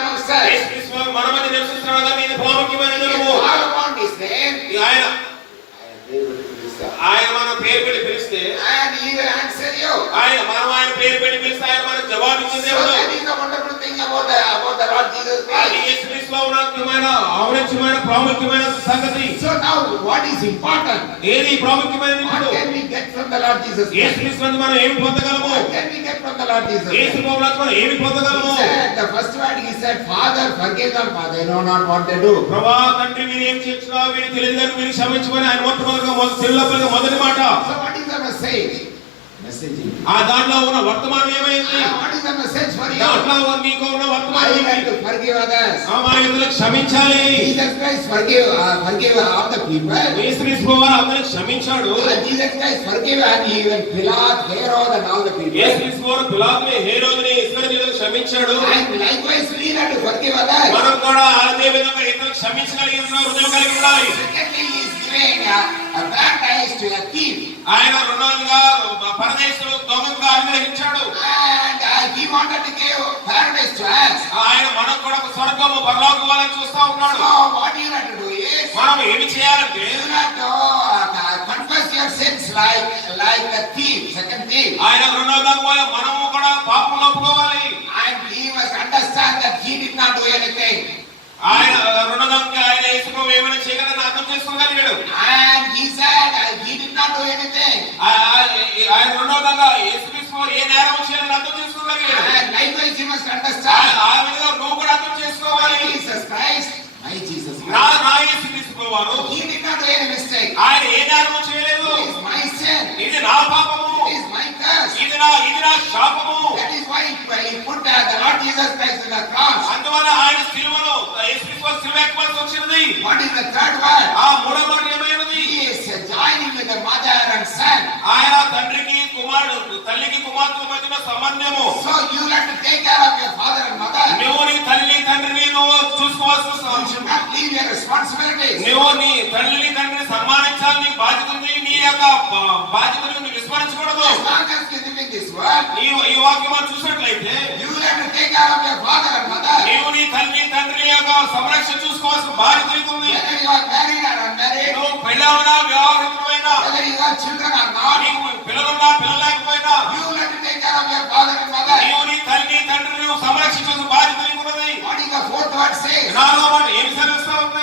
యేసుక్రీస్తు మన మధ్య నివసిస్తున్నాడు కదా, ఇది ప్రాముఖ్యమైన నిలము. ఆయన మన పేరు పెట్టి పిలిస్తే ఆయన మనం ఆయన పేరు పెట్టి పిలిస్తే ఆయన మనకు జవాబు ఇచ్చే దేవుడు. అది యేసుక్రీస్తులో ఉన్న ఔన్నత్యమైన ప్రాముఖ్యమైన సంగతి. ఏది ప్రాముఖ్యమైనది? యేసుక్రీస్తు నుండి మనం ఏమి పొందగలము? యేసులో మనం ఏమి పొందగలము? ప్రభువా తండ్రి వీరు ఏం చేస్తున్నారో వీరు తెలియదు కానీ వీరు క్షమించమని ఆయన మొదటి మాట. ఆ దాంట్లో ఉన్న వర్తమానం ఏమైంది? దాంట్లో నీకు ఉన్న వర్తమానం క్షమించాలి. యేసుక్రీస్తు అందరిని క్షమించాడు. యేసుక్రీస్తు పిలాతుని, హేరోదుని, ఇశ్రాయేలీయులను క్షమించాడు. మనం కూడా అదే విధంగా ఇతరులకు క్షమించగలిగిన హృదయం కలిగి ఉండాలి. ఆయన రెండోదిగా పరదేశంలో దొంగగా అనుగ్రహించాడు. ఆయన మనకు కూడా స్వర్గము పరలోకం వాళ్ళని చూస్తా ఉన్నాడు. మనం ఏమి చేయాలంటే ఆయన రెండోగా మనము కూడా పాపంలో ఒప్పుకోవాలి. ఆయన రెండోగా ఆయన యేసుప్రభు ఏమైనా చేయగలని అర్థం చేసుకోగలిగాడు. ఆయన రెండోగా యేసుక్రీస్తు ఏ నేరం చేయాలని అర్థం చేసుకోగలిగాడు. ఆ విధంగా నువ్వు కూడా అర్థం చేసుకోవాలి. నా యేసుక్రీస్తు ప్రభువారు ఆయన ఏ నేరం చేయలేదు. ఇది నా పాపము, ఇది నా శాపము. అందువల్ల ఆయన సిలువలో యేసుక్రీస్తు సిలువ ఎక్కవలసి వచ్చినది. ఆ మూడవ మాట ఏమైనది? ఆయన తండ్రికి కుమారుడు, తల్లికి కుమార్తె మధ్య సంబంధము. నువ్వు నీ తల్లి తండ్రిని నువ్వు చూసుకోవాల్సిన నువ్వు నీ తల్లిని తండ్రిని సన్మానించాలి. నీ బాధ్యత ఉంది. నీ యొక్క బాధ్యతను విస్మరించకూడదు. ఈ వాక్యం చూసినట్లయితే నీవు నీ తల్లి తండ్రి యొక్క సంరక్షణ చూసుకోవాల్సిన బాధ్యత ఉంది. నువ్వు పెళ్ళవునా వివాహితుడైనా, నీకు పిల్లలున్నా పిల్లలేకపోయినా నీవు నీ తల్లి తండ్రిని సంరక్షించాల్సిన బాధ్యత ఉన్నది. నాలుగో మాట ఏమి సెలవిస్తా ఉంది?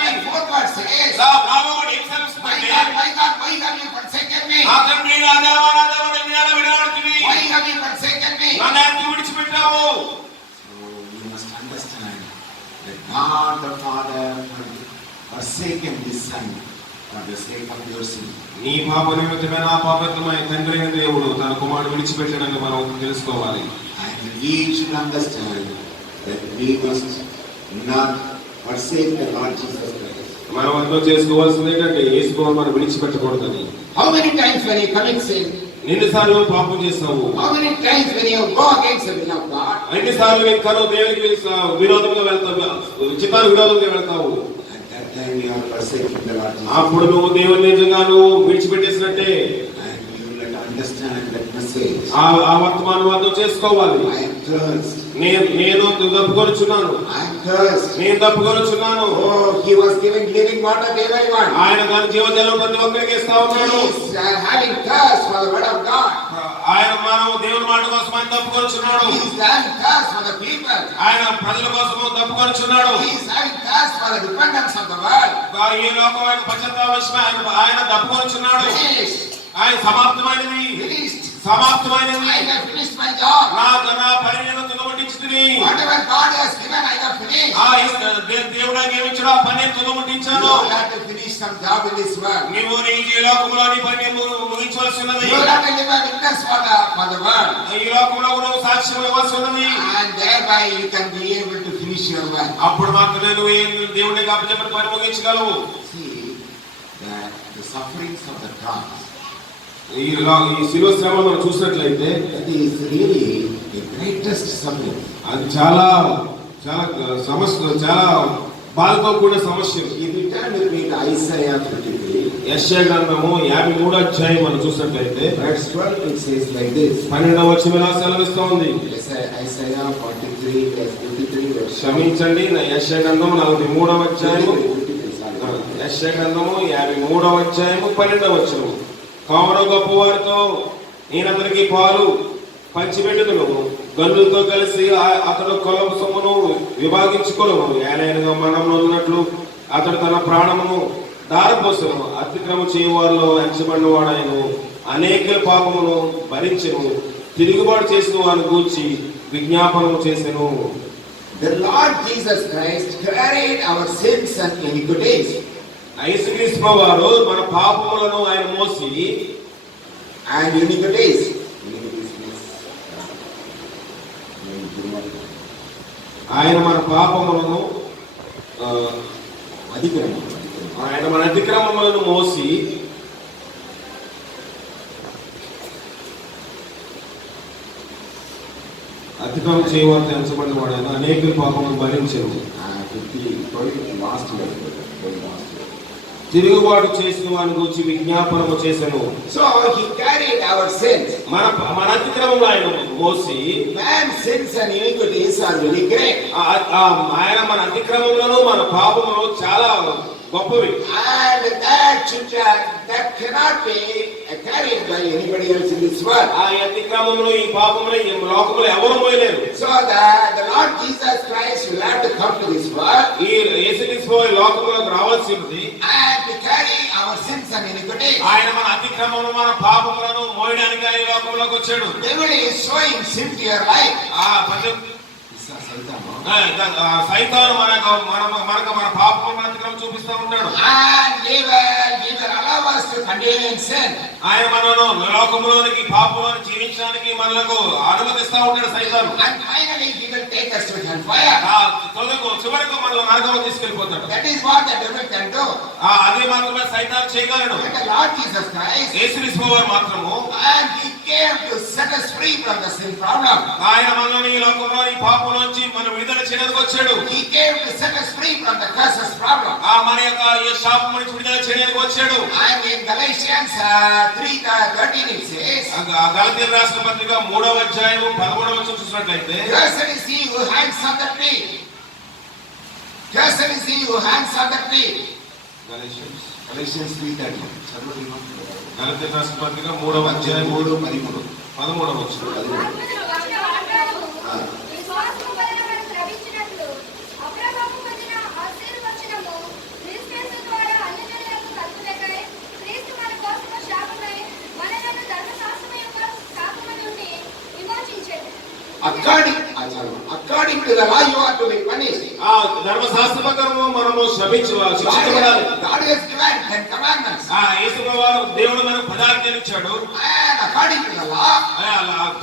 నాలుగో మాట ఏమి సెలవిస్తుంది? నా తండ్రి నా దేవా నా దేవా నన్ను విడిచిపెట్టావు. God the Father forsaken his Son for the sake of your sin. నీ పాప నిమిత్తమే నా పాపత్వమైన తండ్రి అయిన దేవుడు తన కుమారుడు విడిచిపెట్టాడని మనం తెలుసుకోవాలి. And we should understand that we must not forsake the Lord Jesus Christ. మనం అర్థం చేసుకోవాల్సింది ఏంటంటే యేసును మనం విడిచిపెట్టకూడదని. How many times when you commit sin? ఎన్నిసార్లు పాపం చేస్తావు? How many times when you go against the will of God? ఎన్నిసార్లు నువ్వు దేవునికి విరోధంగా వెళ్తావు, చిత్తానికి విరోధంగా వెళ్తావు? At that time you are forsaking the Lord Jesus. అప్పుడు నువ్వు దేవుని నిజంగా నువ్వు విడిచిపెట్టేసినట్టే. And you will understand that message. ఆ వర్తమానం అర్థం చేసుకోవాలి. I am thirst. నేను తప్పుకొనుచున్నాను. I am thirst. నేను తప్పుకొనుచున్నాను. Oh, he was giving living water to everyone. ఆయన దాని జీవజలం ప్రతి ఒక్కరికి ఇస్తా ఉన్నాడు. He is having thirst for the word of God. ఆయన మనం దేవుని మాట కోసం ఆయన తప్పుకొనుచున్నాడు. He is having thirst for the people. ఆయన ప్రజల కోసం తప్పుకొనుచున్నాడు. He is having thirst for the dependence of the world. ఈ లోకమైన పశ్చాత్తాపం ఆయన తప్పుకొనుచున్నాడు. ఆయన సమాప్తమైనది. సమాప్తమైనది. I have finished my job. నా పని నేను తుదముట్టించుకుని. Whatever God has given, I have finished. దేవుడు నాకు ఏమిచ్చాడో ఆ పని తుదముట్టించాను. You have to finish some job in this world. నీవు ఈ లోకంలో నీ పని ముగించవలసి ఉన్నది. You have to live a witness for the world. ఈ లోకంలో నువ్వు సాక్ష్యం ఇవ్వాల్సి ఉన్నది. And thereby you can be able to finish your work. అప్పుడు మాత్రమే నువ్వు దేవుడికి అప్పచెప్పిన పని ముగించగలవు. See that the sufferings of the cross, ఈ శిలువ శ్రమను మనం చూసినట్లయితే that is really the greatest suffering. అది చాలా సమస్య, చాలా బాధతో కూడిన సమస్య. If you turn with me to Isaiah 53, యెషయా గ్రంథము 53వ అధ్యాయం మనం చూసినట్లయితే verse 12, it says like this. 12వ వచనం ఇలా సెలవిస్తూ ఉంది. Isaiah 43 verse 53 verse క్షమించండి. యెషయా గ్రంథము 43వ అధ్యాయము, యెషయా గ్రంథము 53వ అధ్యాయము 12వ వచనము. కావున గొప్పవారితో నేనతనికి పాలు పంచిపెట్టుదును, గన్నులతో కలిసి అతడు కొలపు సొమ్మును విభాగించుకొను. ఏలైనగా మరణంలో ఉన్నట్లు అతడు తన ప్రాణమును దారపోసెను. అతిక్రమ చేయవారిలో ఎంచబడిన వాడాయను, అనేక పాపమును భరించెను, తిరుగుబాటు చేసిన వారిని గూర్చి విజ్ఞాపనము చేసెను. The Lord Jesus Christ carried our sins and iniquities. యేసుక్రీస్తు ప్రభువారు మన పాపములను ఆయన మోసి, And iniquities. ఆయన మన పాపములను అతిక్రమం. ఆయన మన అతిక్రమములను మోసి అతిక్రమం చేయవారిని ఎంచబడిన వాడు ఆయన అనేక పాపములను భరించెను. తిరుగుబాటు చేసిన వారిని గురించి విజ్ఞాపనము చేసెను. So he carried our sins. మన అతిక్రమం ఆయన మోసి, Man's sins and iniquities are very great. ఆయన మన అతిక్రమములను మన పాపములు చాలా గొప్పవి. And that cannot be carried by anybody else in this world. ఆ అతిక్రమములు ఈ పాపములు ఈ లోకములు ఎవరు మోయలేరు. So the Lord Jesus Christ will have to come to this world. ఈ యేసుక్రీస్తు లోకములకు రావాల్సింది And to carry our sins and iniquities. ఆయన మన అతిక్రమములు మన పాపములను మోయడానికి ఆయన ఈ లోకంలోకి వచ్చాడు. Devil is sowing sin to your life. సైతాను మనకు మన పాపం అతిక్రమం చూపిస్తూ ఉంటాడు. And he will allow us to continue in sin. ఆయన మనను లోకంలోనికి పాపంలోని జీవించడానికి మనకు అనుమతిస్తూ ఉంటాడు సైతాను. And finally he will take us to hellfire. చివరకు మనల్ని నరకంలో తీసుకెళ్లిపోతాడు. That is what the devil can do. అదే మాత్రమే సైతాను చేయగలడు. But the Lord Jesus Christ, యేసుక్రీస్తు వారు మాత్రము, and he came to set us free from the sin problem. ఆయన మనల్ని ఈ లోకంలోని పాపంలోంచి మనం విడుదల చేయడానికి వచ్చాడు. He came to set us free from the curses problem. మన యొక్క ఈ శాపం నుంచి విడుదల చేయడానికి వచ్చాడు. And in Galatians 3:13 it says, గలతీయులకు రాసిన పత్రిక 3వ అధ్యాయము 11వ వచనం చూసినట్లయితే, cursed is he who hangs on the tree. Cursed is he who hangs on the tree. Galatians 3:13. గలతీయులకు రాసిన పత్రిక 3వ అధ్యాయం 13వ వచనం. According to the law you are to be punished. ధర్మశాస్త్ర ప్రకారము మనము శిక్షించబడాలి. God has given 10 commandments. యేసుప్రభువారు దేవుడు మనకు 10 ఆజ్ఞలు ఇచ్చాడు. And according to the law,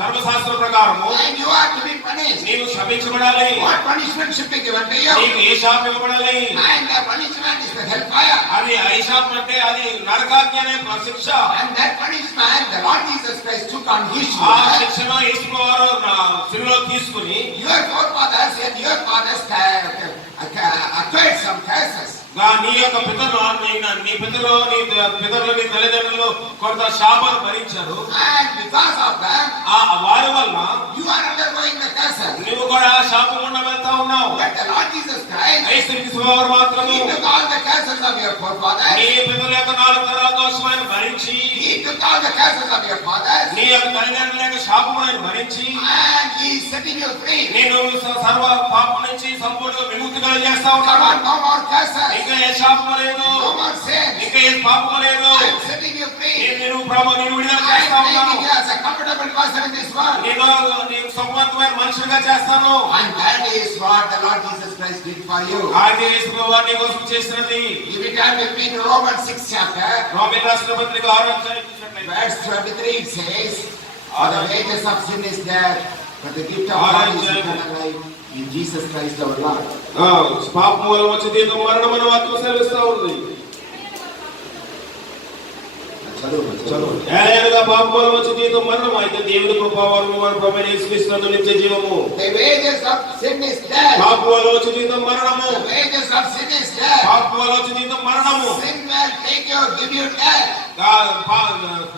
ధర్మశాస్త్ర ప్రకారము and you are to be punished. నీవు శపించబడాలి. What punishment should be given to you? నీకు ఏ శాపం ఇవ్వబడాలి? And the punishment is the hellfire. అది ఏ శాపం అంటే అది నరకాగ్ని అనే శిక్ష. And that punishment the Lord Jesus Christ took on his ఆ shoulder. శిక్షను యేసుప్రభువారు శిలువలో తీసుకుని, Your forefathers and your fathers acquired some curses. నీ యొక్క నీ పితరులు నీ తల్లిదండ్రులు కొంత శాపాలు భరించారు. And because of them, వారి వల్ల you are undergoing the curses. నువ్వు కూడా శాపం గుండా వెళ్తా ఉన్నావు. But the Lord Jesus Christ, యేసుక్రీస్తు వారు మాత్రము he took all the curses of your forefathers. నీ పితరుల యొక్క 4 తరాల కోసం ఆయన భరించి, He took all the curses of your fathers. నీ యొక్క తల్లిదండ్రుల యొక్క శాపం ఆయన భరించి, And he is setting you free. నేను సర్వ పాపం నుంచి సంపూర్ణంగా విముక్తి కలిగజేస్తా ఉన్నాను. No more curses. ఇంకా ఏ శాపం లేదు, No more sin. ఇంకా ఏ పాపం లేదు. I am setting you free. నేను ప్రభు నేను విడుదల I చేస్తా am ఉన్నాను. making you as a comfortable person in this world. నేను సమర్థమైన మనుషులుగా చేస్తాను. And that is what the Lord Jesus Christ did for you. ఆయన యేసుప్రభు వారు నీ కోసం చేసినది. If you turn with me to Romans 6th chapter, రోమీయులకు రాసిన పత్రిక 6వ అధ్యాయం చూసినట్లయితే, verse 23 it says, "For the wages of sin is death, but the gift of God is eternal life in Jesus Christ our Lord." పాపం వల్ల వచ్చే జీతం మరణం అని వాక్యం సెలవిస్తా ఉంది. ఏలయనగా పాపం వల్ల వచ్చే జీతం మరణం, అయితే దేవుని కృపావరము మన ప్రభువైన యేసుక్రీస్తు నిత్య జీవము. The wages of sin is death. పాపం వల్ల వచ్చే జీతం మరణము. The wages of sin is death. పాపం వల్ల వచ్చే జీతం మరణము. Sin will take you, give you death.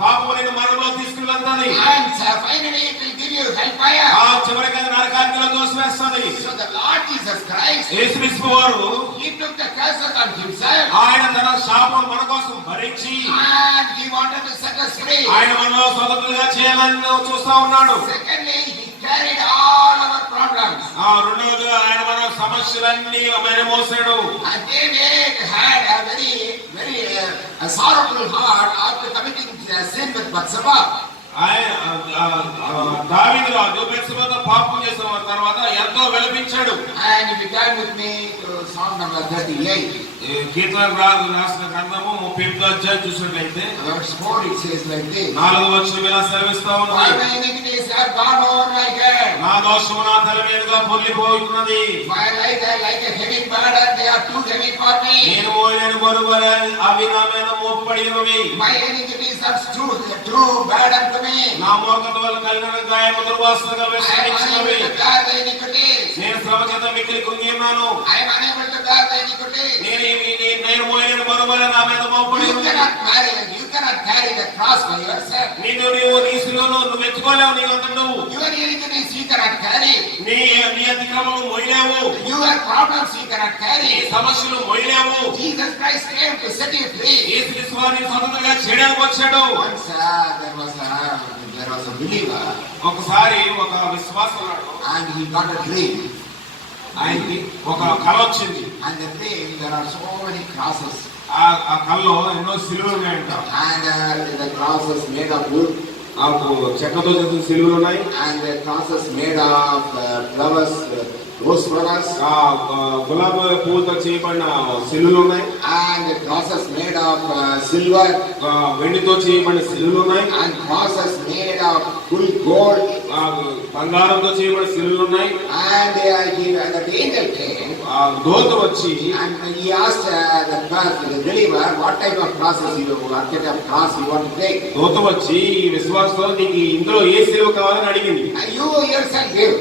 పాపం అనేది మరణంలో తీసుకెళ్ళంతాది. And finally it will give you hellfire. చివరికి నరకాగ్నిలో తోసివేస్తుంది. So the Lord Jesus Christ యేసుక్రీస్తు వారు He took the curses on himself ఆయన తన శాపం మన కోసం భరించి and he wanted to set us free. ఆయన మనలో స్వతంత్రులుగా చేయాలని చూస్తా ఉన్నాడు. Secondly, he carried all our problems. రెండవదిగా ఆయన మన సమస్యలన్నీ ఆయన మోసాడు. And David had a very sorrowful heart after committing sin with Bathsheba. దావీదు రాజు బెత్షెబతో పాపం చేసిన తర్వాత ఎంతో విలపించాడు. And if you turn with me to Psalm number 38, కీర్తన రాసిన గ్రంథము 38వ అధ్యాయం చూసినట్లయితే verse 4, it says like this. 4వ వచనం ఇలా సెలవిస్తా All ఉంది. my iniquities have gone over my head. నా దోషము నా తల మీదుగా పొర్లిపోతున్నది. Like a heavy burden, they are too heavy for me. నేను మోయలేని బరువులు అవి నా మీద మోపబడినవి. My iniquities are too burden to me. నా మోకత వల్ల కలిగిన గాయము దుర్వాసనగా I am విస్తరించినవి. unable to bear the iniquities. నేను శ్రమ చేత మిక్కిలి కృంగి ఉన్నాను. I am unable to bear the iniquities. నేను మోయలేని బరువులు నా మీద మోపబడి You cannot carry the cross by yourself. నీవు నీ శిలువను నువ్వు ఎత్తుకోలేవు. నీవంతట నువ్వు Your iniquities you cannot carry. నీ అతిక్రమము మోయలేవు. Your problems you cannot నీ carry. సమస్యలు మోయలేవు. Jesus Christ came to set you free. యేసుక్రీస్తు వారిని స్వతంత్రంగా చేయడానికి వచ్చాడు. Once there was a believer ఒకసారి ఒక విశ్వాసుడు and he got a dream. ఆయనకి ఒక కళ వచ్చింది. And the dream, there are so many crosses. ఆ కళలో ఎన్నో సిలువలు ఉన్నాయంట. And the crosses made of wood. చెక్కతో చేసిన సిలువలు ఉన్నాయి. And the crosses made of flowers, rose flowers. గులాబీ పూలతో చేయబడిన సిలువలు ఉన్నాయి. And the crosses made of silver. వెండితో చేయబడిన సిలువలు ఉన్నాయి. And crosses made of full gold. బంగారంతో చేయబడిన సిలువలు ఉన్నాయి. And the angel came. దూత వచ్చి And he asked the believer, what type of crosses you want to take? దూత వచ్చి ఈ విశ్వాసంలో నీకు ఇందులో ఏ సిలువ కావాలని అడిగింది. And you yourself give.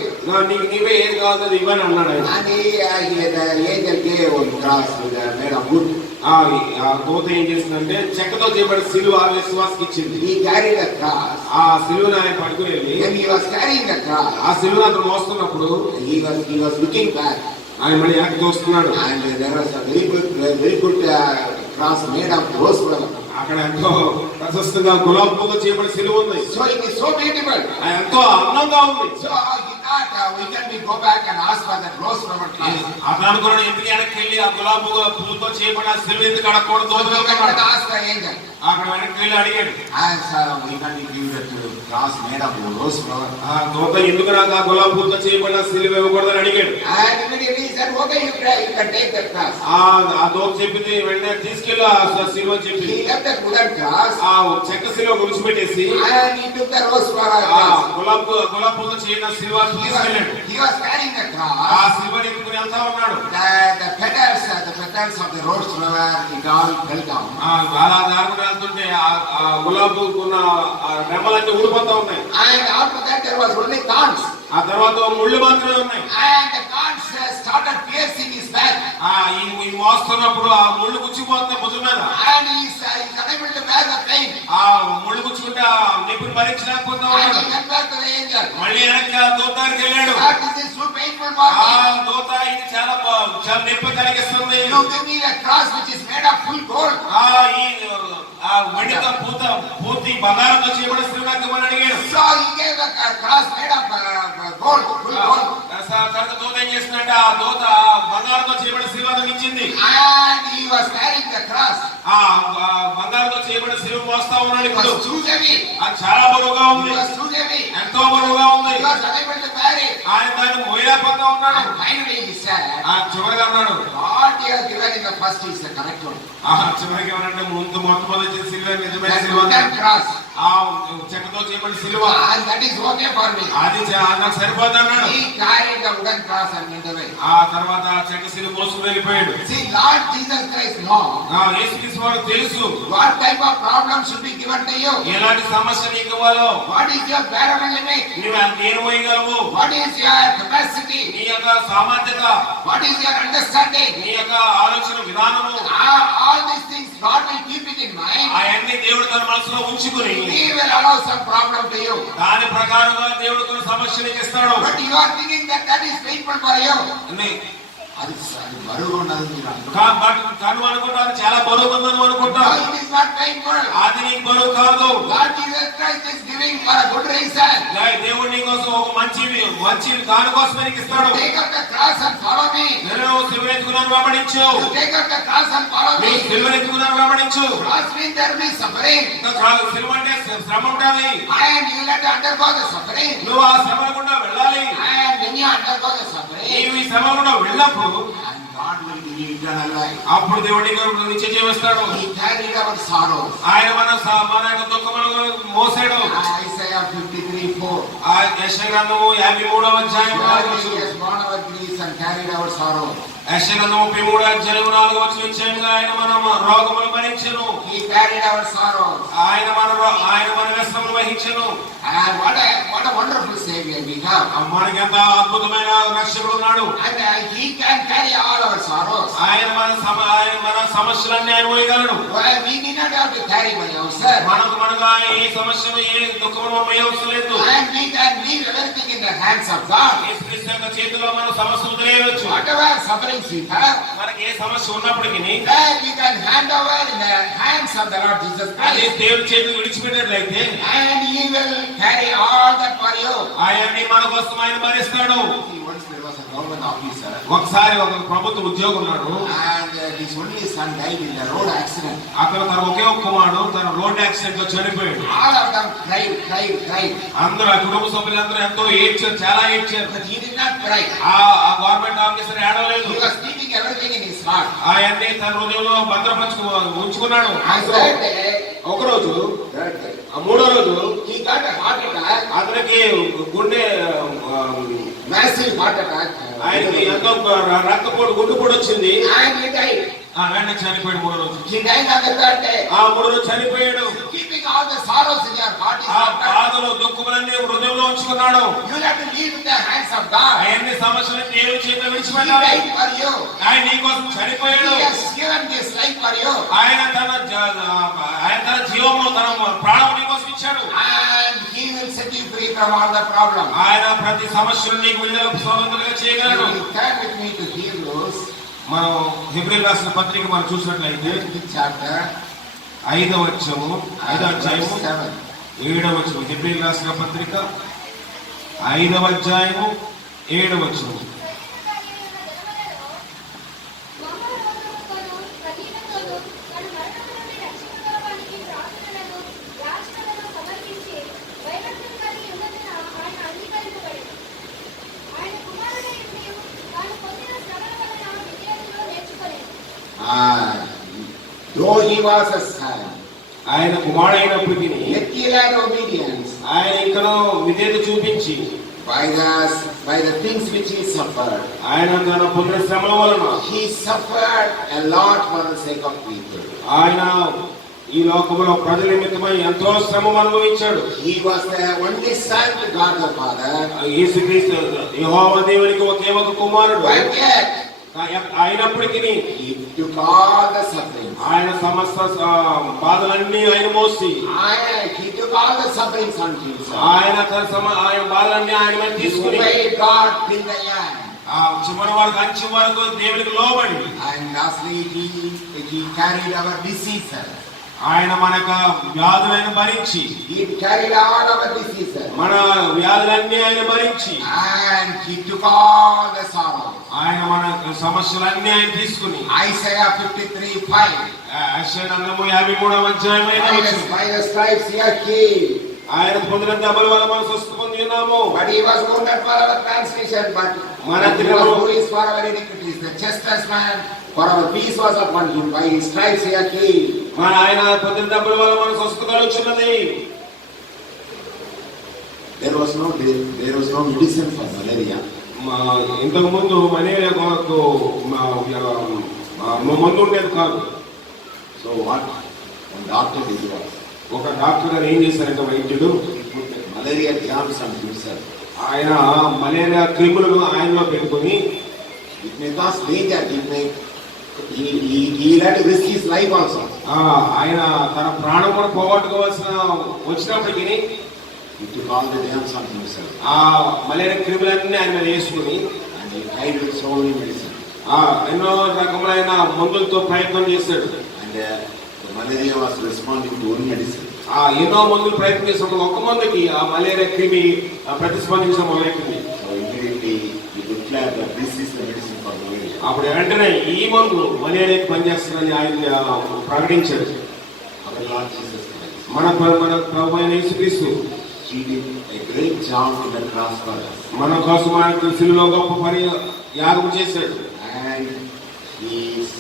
నీకు నీవే ఏది కావాలో అది ఇవ్వని అన్నాడు ఆయన. And the angel gave one cross made of wood. ఆ దూత ఏం చేసిందంటే చెక్కతో చేయబడిన సిలువ ఆ విశ్వాసకి ఇచ్చింది. He carried the cross. ఆ సిలువను ఆయన పట్టుకుని When he was carrying the cross, ఆ సిలువను అతను మోస్తున్నప్పుడు he was looking back. ఆయన మళ్ళీ వెనక్కి చూస్తున్నాడు. And there was a very good cross made of rose flower. అక్కడ ఎంతో ప్రశస్తంగా గులాబీ పూలతో చేయబడిన సిలువ ఉంది. So it is so beautiful. ఎంతో అందంగా ఉంది. So he thought we can go back and ask for that rose flower cross. అతను అనుకున్నాడు ఎందుకు వెనక్కి వెళ్ళి ఆ గులాబీ పూలతో చేయబడిన సిలువ ఎందుకు అడగకూడదు. So he went and asked the angel. అక్కడ వెనక్కి వెళ్ళి అడిగాడు. And we can give that cross made of rose flower. ఆ దూత ఎందుకు నాకు ఆ గులాబీ పూలతో చేయబడిన సిలువ ఇవ్వకూడదని అడిగాడు. And immediately he said, okay, you can take that cross. ఆ దూత చెప్పింది వెంటనే తీసుకెళ్ళి ఆ సిలువ చెప్పింది. He left that wooden cross. ఆ చెక్క సిలువ విడిచిపెట్టేసి And he took the rose flower cross. గులాబీ పూలతో చేయబడిన సిలువ తీసుకెళ్ళాడు. He was carrying the ఆ cross. సిలువని ఎత్తుకుని వెళ్తా ఉన్నాడు. The petals of the rose flower, it all fell down. అలా దారుణం వెళ్తుంటే ఆ గులాబీకున్న రెమ్మలన్నీ ఊడిపోతా ఉన్నాయి. And after that there was only thorns. ఆ తర్వాత ముళ్ళు మాత్రమే ఉన్నాయి. And the thorns started piercing his back. ఈ మోస్తున్నప్పుడు ఆ ముళ్ళు గుచ్చిపోతుంది భుజం మీద. And he's unable to bear the pain. ఆ ముళ్ళు గుచ్చుకుంటే ఆ నొప్పిని భరించలేకపోతా And ఉన్నాడు. he went back to the angel. మళ్ళీ వెనక్కి ఆ దూత దగ్గరికి వెళ్ళాడు. Lord, this is so painful for ఆ me. దూత ఇది చాలా నొప్పి కలిగిస్తుంది. You give me a cross which is made of full gold. ఆ వెండితో పూర్తి బంగారంతో చేయబడిన సిలువ నాకు ఇవ్వమని అడిగాడు. So he gave a cross made of gold, full gold. తర్వాత దూత ఏం చేసిందంటే ఆ దూత బంగారంతో చేయబడిన సిలువ అతనికి ఇచ్చింది. And he was carrying the cross. ఆ బంగారంతో చేయబడిన సిలువ మోస్తా ఉన్నాడు. It ఇప్పుడు was too heavy. అది చాలా బరువుగా ఉంది. It was too heavy. ఎంతో బరువుగా ఉంది. He was unable to bear it. ఆయన దాన్ని మోయలేకపోతా ఉన్నాడు. And finally he said, చివరిగా అన్నాడు what you have given in the first is the correct one. చివరికి ఏమనంటే మొట్టమొదటి సిలువ నిజమైన That సిలువ. wooden cross. ఆ చెక్కతో చేయబడిన సిలువ And that is okay for me. అది నాకు సరిపోదు అన్నాడు. He carried the wooden cross and went away. ఆ తర్వాత చెక్క సిలువ మోసుకుని వెళ్ళిపోయాడు. See, Lord Jesus Christ knows యేసుక్రీస్తు వారికి తెలుసు what type of problem should be given to you. ఎలాంటి సమస్య నీకు ఇవ్వాలో. What is your bearable limit? నువ్వు నేను మోయగలవు. What is your capacity? నీ యొక్క సామర్థ్యత, What is your understanding? నీ యొక్క ఆలోచన విధానము, All these things God will keep it in mind. అవన్నీ దేవుడు తన మనసులో ఉంచుకుని He will allow some problem to you. దాని ప్రకారంగా దేవుడు కొన్ని సమస్య నీకు ఇస్తాడు. But you are thinking that is painful for you. అది బరువు ఉన్నది మీరు అనుకుంటారు. కను అనుకుంటారు చాలా బరువు ఉందని అనుకుంటారు. No, it is not painful. అది నీకు బరువు కాదు. God Jesus Christ is giving for a good reason. దేవుడు నీ కోసం ఒక మంచి దాని కోసమే నీకు ఇస్తాడు. Take up the cross and follow me. నేను సిలువ ఎత్తుకున్నాను వెంబడించు. Take up the cross and follow me. సిలువ ఎత్తుకున్నాను వెంబడించు. Cross means there will be suffering. సిలువ అంటే శ్రమ ఉండాలి. And you let undergo the suffering. నువ్వు ఆ శ్రమ గుండా వెళ్ళాలి. And when you undergo the suffering, నీవు ఈ శ్రమ గుండా వెళ్ళినప్పుడు and God will give you eternal life. అప్పుడు దేవుడు నీకు నిత్య జీవం ఇస్తాడు. He carried our sorrows. ఆయన మన యొక్క దుఃఖములను మోసాడు. Isaiah 53:4. ఆ యెషయా గ్రంథము 53వ అధ్యాయం He has borne our griefs and carried our sorrows. యెషయా గ్రంథము 33వ అధ్యాయం 4వ వచనం నిశ్చయంగా ఆయన మన రోగములను భరించెను. He carried our sorrows. ఆయన మన వ్యసనములు వహించెను. And what a wonderful Savior we have. మనకి ఎంత అద్భుతమైన రక్షకుడు ఉన్నాడు. And he can carry all our sorrows. ఆయన మన సమస్యలన్నీ ఆయన మోయగలడు. Well, we did not have to carry by ourselves. మనగా ఏ సమస్యను ఏ దుఃఖము మోయవలసిన లేదు. And we can leave everything in the hands of God. యేసుక్రీస్తు యొక్క చేతిలో మన సమస్యలు వదిలేయవచ్చు. Whatever sufferings we have, మనకి ఏ సమస్య ఉన్నప్పటికీ that we can hand over in the hands of the Lord Jesus అది Christ. దేవుడి చేతికి విడిచిపెట్టినట్లయితే And he will carry all that for you. ఆయన్ని మన కోసం ఆయన భరిస్తాడు. Once there was a government officer, ఒకసారి ఒక ప్రభుత్వ ఉద్యోగి ఉన్నాడు. and his only son died in the road accident. అతను తన ఒకే ఒక కుమారుడు తన రోడ్ యాక్సిడెంట్ లో చనిపోయాడు. All of them cried. అందరూ ఆ కుటుంబ సభ్యులందరూ ఎంతో ఏడ్చారు, చాలా ఏడ్చారు. But he did not cry. ఆ గవర్నమెంట్ ఆఫీసర్ ఏడవలేదు. He was keeping everything in his heart. ఆయన్ని తన హృదయంలో ఉంచుకున్నాడు. ఒకరోజు ఆ మూడో రోజు He got a heart attack, అతనికి గుండె massive heart attack. ఆయనకి ఎంతో రక్తపోటు గుండెపోటు వచ్చింది. And he died. వెంటనే చనిపోయాడు. మూడో రోజు He died on the third day. ఆ మూడో రోజు చనిపోయాడు. Keeping all the sorrows in your heart is ఆ not done. బాధలు దుఃఖములన్నీ హృదయంలో ఉంచుకున్నాడు. You have to leave in the hands of God. ఆయన్ని సమస్యలను దేవుని చేతిలో He విడిచిపెట్టాలి. died for you. ఆయన నీ కోసం చనిపోయాడు. He has given this life for you. ఆయన తన జీవంలో తన ప్రాణం నీ కోసం ఇచ్చాడు. And he will set you free from all the problems. ఆయన ప్రతి సమస్యను నీకు విడుదల స్వతంత్రంగా చేయగలడు. You turn with me to Hebrews, మనం హెబ్రీయులకు రాసిన పత్రిక మనం చూసినట్లయితే 5th chapter, 5వ అధ్యాయము 5వ అధ్యాయము 7. 7వ వచనం. హెబ్రీయులకు రాసిన పత్రిక 5వ అధ్యాయము 7వ వచనం. Though he was a son, ఆయన కుమారుడైనప్పటికీ yet he had obedience ఆయన ఇంకనూ విధేయత చూపించి by the things which he suffered. ఆయన తన పొందిన శ్రమల వలన He suffered a lot for the sake of people. ఆయన ఈ లోకంలో ప్రజల నిమిత్తమై ఎంతో శ్రమ అనుభవించాడు. He was the only son to God the Father. యేసుక్రీస్తు యెహోవా దేవునికి ఒకే ఒక కుమారుడు. But yet అయినప్పటికీ he took all the suffering. ఆయన సమస్త బాధలన్నీ ఆయన మోసి He took all the sufferings on himself. ఆయన బాధలన్నీ ఆయన మీద తీసుకుని Obeyed God till the end. ఆ చివరి వరకు అంచె వరకు దేవునికి లోబడి And lastly he carried our diseases. ఆయన మన వ్యాధులను భరించి He carried all our diseases. మన వ్యాధులన్నీ ఆయన భరించి And he took all the sorrows. ఆయన మన సమస్యలన్నీ ఆయన తీసుకుని Isaiah 53:5. యెషయా గ్రంథము 53వ అధ్యాయం By the stripes he are healed. ఆయన పొందిన దెబ్బల వల్ల మనం స్వస్థ పొంది ఉన్నాము. But he was wounded for our transgression, but he was bruised for our iniquities. The chastisement for our peace was upon him. By his stripes he are healed. మన ఆయన పొందిన దెబ్బల వల్ల మనం స్వస్థత కలుగుచున్నది. There was no medicine for malaria. ఇంతకు ముందు malaria కొరకు మందు ఉండేది కాదు. So what one doctor did was, ఒక డాక్టర్ గారు ఏం చేశారంటే వైద్యుడు he put the malaria germs on himself. ఆయన మలేరియా క్రిములను ఆయనలో పెట్టుకుని It may cause danger. He had to risk his life also. ఆయన తన ప్రాణం కూడా వచ్చినప్పటికీ He took all the germs on himself. ఆ మలేరియా క్రిములన్నీ ఆయన మీద వేసుకుని And he tried with so many medicine. ఎన్నో రకములైన మందులతో ప్రయత్నం చేశాడు. And the malaria was responding to one medicine. ఎన్నో మందులు ప్రయత్నం చేసినప్పుడు ఒక్క మందుకి ఆ మలేరియా క్రిమి ప్రతిస్పందించడం మొదలెట్టింది. So immediately he declared that this is the medicine for malaria. అప్పుడు వెంటనే ఈ మందు మలేరియాకి పనిచేస్తుందని ఆయన ప్రకటించాడు. Our Lord Jesus Christ, మన ప్రభు అయిన యేసుక్రీస్తు he did a great job on the cross for us. మన కోసం ఆయన శిలువలో గొప్ప పని యాగం చేశాడు. And he is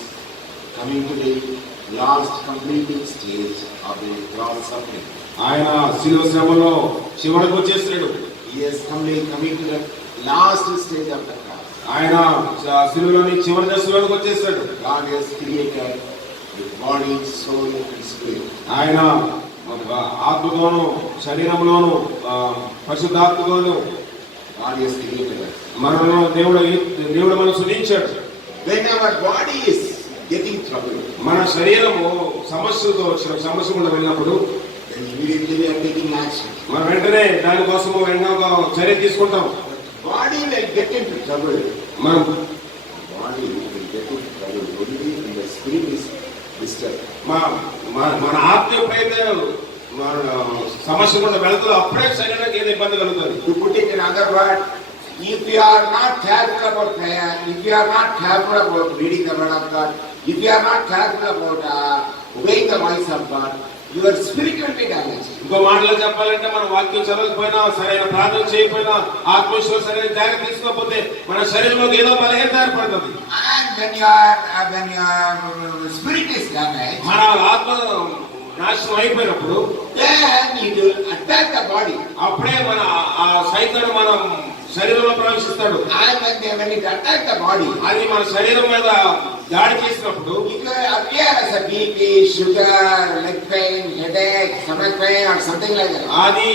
coming to the last completing stage of the cross suffering. ఆయన శిలువ శ్రమలో చివరకు వచ్చేసాడు. He is coming to the last stage of the cross. ఆయన శిలువలోని చివరి దశలోకి వచ్చేసాడు. God has created the body, soul and spirit. ఆయన ఆత్మతోను శరీరంలోను పరిశుద్ధాత్మతోను God has created us. మనలో దేవుడు మనం సృజించాడు. When our body is getting trouble, మన శరీరము సమస్యతో వచ్చిన సమస్య గుండా వెళ్ళినప్పుడు then immediately we are taking action. మనం వెంటనే దానికోసము వెంటనే ఒక చర్య తీసుకుంటాం. Body will get into trouble. మనం Body will get into trouble only when the spirit is disturbed. మన ఆత్మ ఎప్పుడైతే మన సమస్య గుండా వెళ్తుందో అప్పుడే శరీరానికి ఏదో ఇబ్బంది కలుగుతుంది. To put it in other words, if you are not careful about prayer, if you are not careful about reading the word of God, if you are not careful about obeying the voice of God, your spirit will be damaged. ఇంకో మాటలో చెప్పాలంటే మన వాక్యం చదవకపోయినా సరైన ప్రార్థన చేయకపోయినా ఆత్మవిశ్వాస సరైన జాగ్రత్త తీసుకోకపోతే మన శరీరంలో ఏదో బలహీనత ఏర్పడుతుంది. And when your spirit is damaged, మన ఆత్మ నాశనం అయిపోయినప్పుడు then it will attack the body. అప్పుడే మన ఆ సైతాను మన శరీరంలో ప్రవేశిస్తాడు. And when it attacks the body, అది మన శరీరం మీద దాడి చేసినప్పుడు it will appear as a BP, sugar, leg pain, headache, stomach pain or something like that. అది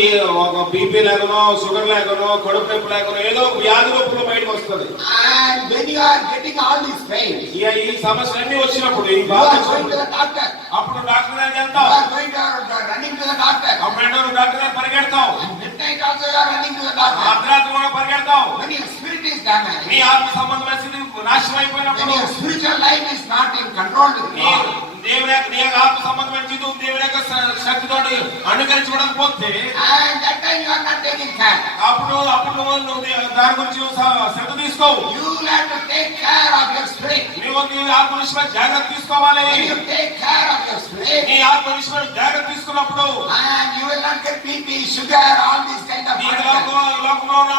ఒక బీపీ లేకనో షుగర్ లేకనో కడుపు నొప్పి లేకనో ఏదో వ్యాధి రూపంలో బయటకు వస్తుంది. And when you are getting all these pains, ఈ సమస్యలన్నీ వచ్చినప్పుడు ఈ you బాధ are going to the doctor. అప్పుడు డాక్టర్ దగ్గరికి You వెళ్తావు. are going to running to the doctor. అప్పుడు నువ్వు డాక్టర్ దగ్గర పరిగెడతావు. And midnight also you are running to the doctor. అర్ధరాత్రి కూడా పరిగెడతావు. When your spirit is damaged, నీ ఆత్మ సంబంధమైన స్థితి నాశనం when అయిపోయినప్పుడు your spiritual life is not in control with God, దేవుని యొక్క ఆత్మ సంబంధమైన జీవితం దేవుని యొక్క శక్తితో అనుకరించడం పోతే and that time you are not taking care. అప్పుడు నువ్వు దాని గురించి శ్రద్ధ తీసుకోవు. You will have to take care of your spirit. నువ్వు నీ ఆత్మ విషయమై జాగ్రత్త తీసుకోవాలి. When you take care of your spirit, నీ ఆత్మ విషయమై జాగ్రత్త తీసుకున్నప్పుడు and you will not get BP, sugar, all these kind of ఈ problems. లోకంలో ఉన్న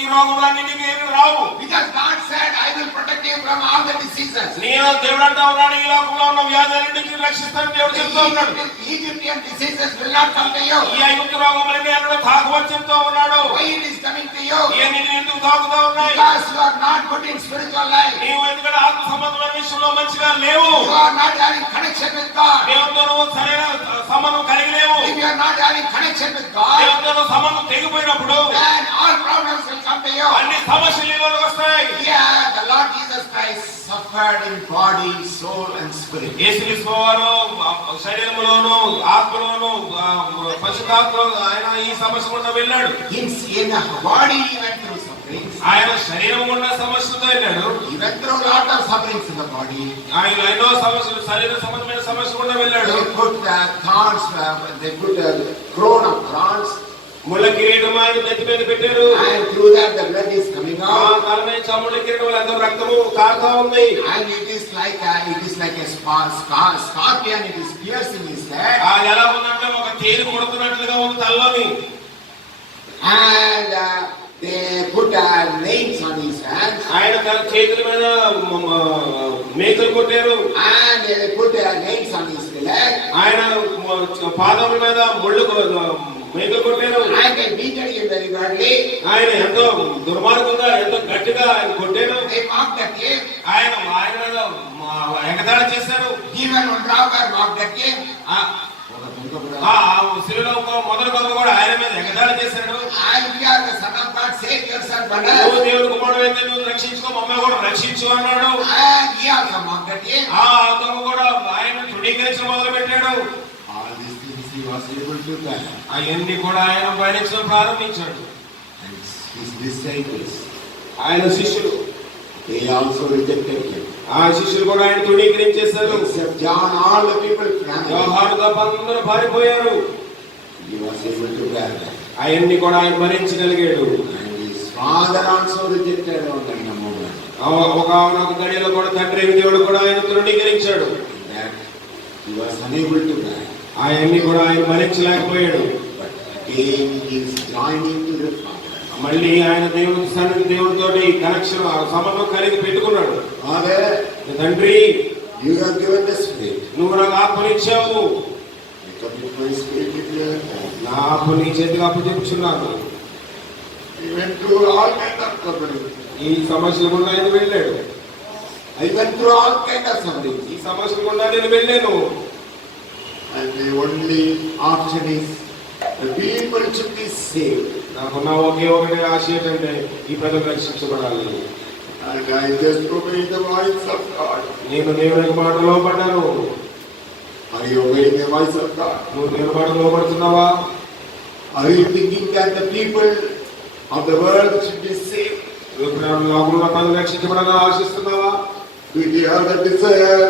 ఈ రోగములన్నీ నీకు ఏమీ రావు. Because God said, I will protect you from all the diseases. నేను దేవుడు అంటా ఉన్నాడు ఈ లోకంలో ఉన్న వ్యాధులన్నింటినీ రక్షిస్తానని దేవుడు చెప్తా ఉన్నాడు. Egyptian diseases will not come to you. ఈ ఐగుప్తు రోగములన్నీ అన్నడు తాకవని చెప్తా ఉన్నాడు. Why it is coming to you? ఇవన్నీ ఎందుకు తాకుతా ఉన్నాయి? Because you are not good in spiritual life. నీవు ఎందుకంటే ఆత్మ సంబంధమైన విషయంలో మంచిగా లేవు. You are not having connection with God. దేవునితో నువ్వు సరైన సంబంధం కలిగి లేవు. If you are not having connection with God, దేవునితో నువ్వు సంబంధం తెగిపోయినప్పుడు then all problems will come to you. అన్ని సమస్యలు నీ వద్దకు వస్తాయి. Yeah, the Lord Jesus Christ suffered in body, soul and spirit. యేసుక్రీస్తు వారు శరీరంలోను ఆత్మలోను పరిశుద్ధాత్మలో ఆయన ఈ సమస్య గుండా వెళ్ళాడు. In the body he went through sufferings. ఆయన శరీరం గుండా సమస్యతో వెళ్ళాడు. He went through a lot of sufferings in the body. ఆయన ఎన్నో సమస్యలు శరీర సంబంధమైన సమస్య గుండా వెళ్ళాడు. They put thorns, they put a crown of thorns. ముళ్ళ కిరీటం ఆయన నెత్తి మీద పెట్టారు. And through that the blood is coming out. తలమే ముళ్ళ కిరీటం ఎంతో రక్తము కారుతా ఉంది. And it is like a scorpion. It is piercing his head. ఎలా ఉందంటే ఒక తేలు కొడుతున్నట్లుగా ఉంది తలలోని. And they put nails on his hands. ఆయన తన చేతుల మీద మేకలు కొట్టారు. And they put nails on his leg. ఆయన పాదముల మీద ముళ్ళు మేకలు కొట్టారు. And they beaten him very badly. ఆయన ఎంతో దుర్మార్గంగా ఎంతో గట్టిగా ఆయన కొట్టారు. They mocked at him. ఆయన ఎగతాళి చేశారు. Even one robber mocked at him. శిలువలో మొదటి కొరకు కూడా ఆయన మీద ఎగతాళి చేశాడు. And if you are the son of God, save yourself, brother. నువ్వు దేవుని కుమారుడు అయితే నువ్వు రక్షించుకో, మమ్మల్ని కూడా రక్షించు అన్నాడు. And he also mocked at him. అతను కూడా ఆయన తృణీకరించడం మొదలు పెట్టాడు. All these things he was able to do. అవన్నీ కూడా ఆయన భరించడం ప్రారంభించాడు. And his disciples, ఆయన శిష్యులు they also rejected him. ఆ శిష్యులు కూడా ఆయన తృణీకరించేశారు. Except John, all the people ran away. యోహాను తప్ప అందరూ పారిపోయారు. He was able to bear that. ఆయన్ని కూడా ఆయన భరించగలిగాడు. And his father also rejected him in a moment. ఒక గడియలో కూడా తండ్రి అయిన దేవుడు కూడా ఆయన తృణీకరించాడు. That he was unable to bear. ఆయన్ని కూడా ఆయన భరించలేకపోయాడు. But again he is joining to the Father. మళ్ళీ ఆయన దేవుని సన్నిధి దేవునితోటి కనెక్షన్ సంబంధం కలిగి పెట్టుకున్నాడు. Father, తండ్రి, you have given the Spirit. నువ్వు నాకు ఆత్మనిచ్చావు. I commit my spirit into your hand. నా ఆత్మ నీ చేతికి అప్పచెప్పుచున్నాను. He went through all kinds of suffering. ఈ సమస్యల గుండా ఆయన వెళ్ళాడు. I went through all kinds of suffering. ఈ సమస్యల గుండా నేను వెళ్ళాను. And the only option is the people should be saved. నాకున్న ఒకే ఒకటి ఆశ ఏంటంటే ఈ ప్రజలు రక్షించబడాలి. And I just obey the voice of God. నేను దేవుని మాటలో పడ్డాను. Are you obeying the voice of God? నువ్వు దేవుని మాటలో పడుతున్నావా? Are you thinking that the people of the world should be saved? లోకంలో ప్రజలు రక్షించబడాలని ఆశిస్తున్నావా? Do you have the desire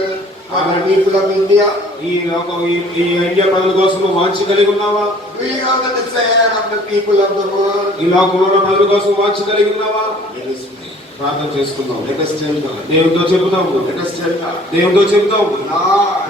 for the people of India? ఈ లోకం ఈ ఇండియా ప్రజల కోసం నువ్వు వాంఛ కలిగి ఉన్నావా? Do you have the desire of the people of the world? ఈ లోకంలో ఉన్న ప్రజల కోసం వాంఛ కలిగి ఉన్నావా? Let us pray. ప్రార్థన చేసుకుందాం. Let us tell God. దేవునితో చెబుతాము. Let us tell God. దేవునితో చెబుతాం. Lord,